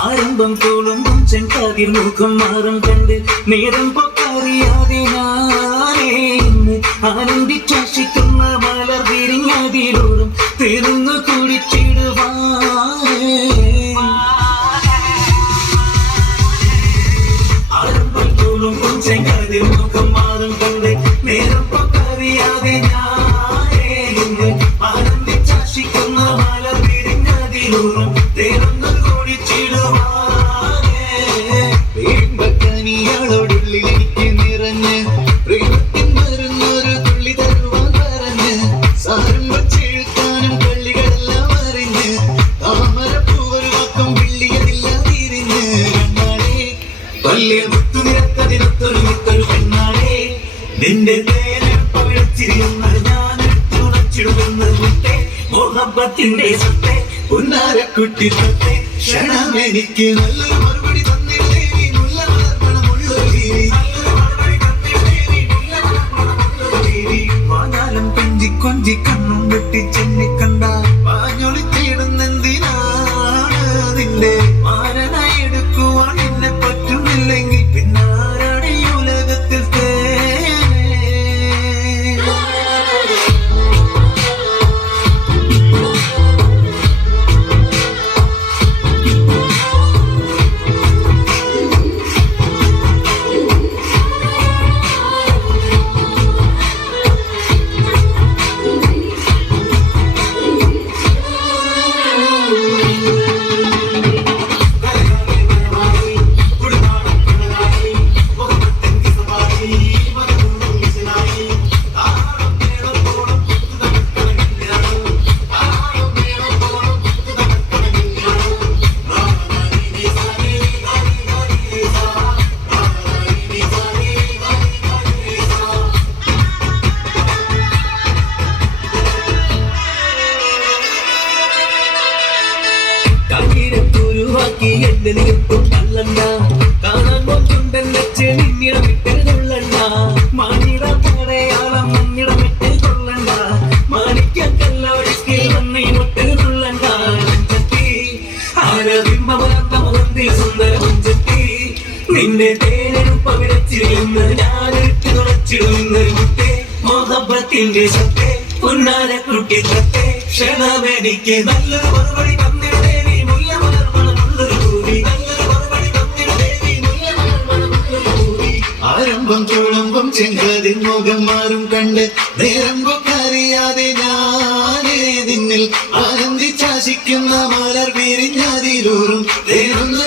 ആരംഭം തോളുമ്പും ചെങ്കാതിൽ മുഖം മാറും കണ്ട് നേരം പൊക്കറിയാതെ ഞാനേ ആനന്ദിച്ചാശിക്കുന്ന മലർ വിരിഞ്ഞതിലൂറും തെരുന്നു കുടിച്ചിടുവാനേ. ആരംഭം തോളുമ്പും ചെങ്കാതിൽ മുഖം മാറും കണ്ട് നേരം പൊക്കറിയാതെ ഞാനേ ആനന്ദിച്ചാശിക്കുന്ന മലർ വിരിഞ്ഞതിലൂറും തെരുന്നു ോടുള്ളിലേക്ക് നിറഞ്ഞ് പ്രേമത്തിൻ മരുന്നൊരു തുള്ളി തരുവാൻ പറഞ്ഞ് സാരം വച്ചെഴുത്താനും പള്ളികളെല്ലാം അറിഞ്ഞ് താമരപ്പൂവൊരു പക്കം വിള്ളിയതില്ല തിരിഞ്ഞ് കണ്ണാടേ പല്ലിൽ മുത്തുനിരക്കതിനൊത്തൊരു മിത്തൊരു പെണ്ണാടേ നിന്റെ തേനപ്പ വിളിച്ചിരിയുന്നത് ഞാനെടുത്ത് ഉണച്ചിടുമെന്ന് മുട്ടേ മോഹബത്തിന്റെ സത്തെ ഉന്നാരക്കുട്ടി സത്തെ ക്ഷണം എനിക്ക് നല്ലൊരു മറുപടി തന്നില്ലേ നീ മുല്ല വളർത്തണമുള്ളൊരു വാങ്ങാലം കൊഞ്ചി കൊഞ്ചി കണ്ണും വെട്ടി ചെന്നി കണ്ട പാഞ്ഞൊളിച്ചിടുന്നെന്തിനാണ് നിന്റെ മാരനായി എടുക്കുവാൻ എന്നെ പറ്റുന്നില്ലെങ്കിൽ പിന്നാരാണ് ഈ ഉലകത്തിൽ എന്റെ നികത്തും തള്ളണ്ട കാണാൻ പോറ്റുണ്ടെന്നെ ചെന്നിടമിട്ടുകൊള്ളണ്ട മാനിട പടയാളം മണ്ണിടമിട്ട് കൊള്ളണ്ട മാണിക്കം കല്ലൊഴുക്കി വന്നിട്ട് കൊള്ളണ്ട മഞ്ചത്തി ആരബിംബമർന്ന മുഖത്തിൽ സുന്ദര മഞ്ചത്തി നിന്റെ തേനെടുപ്പ വിടച്ചിരുന്ന് ഞാനിട്ട് തുളച്ചിടുന്ന കുട്ടേ മോഹബത്തിന്റെ സത്തെ ഉന്നാരക്കുട്ടി സത്തെ ക്ഷണമെനിക്ക് നല്ലൊരു മറുപടി തന്നിടേ നീ മുല്ല ആരംഭം തുളുമ്പും ചെങ്കതിൻ മുഖം മാറും കണ്ട് നേരം പൊക്കറിയാതെ ഞാനേ നിന്നിൽ ആനന്ദിച്ചാശിക്കുന്ന മലർ വിരിഞ്ഞതിലൂറും തേരുന്നു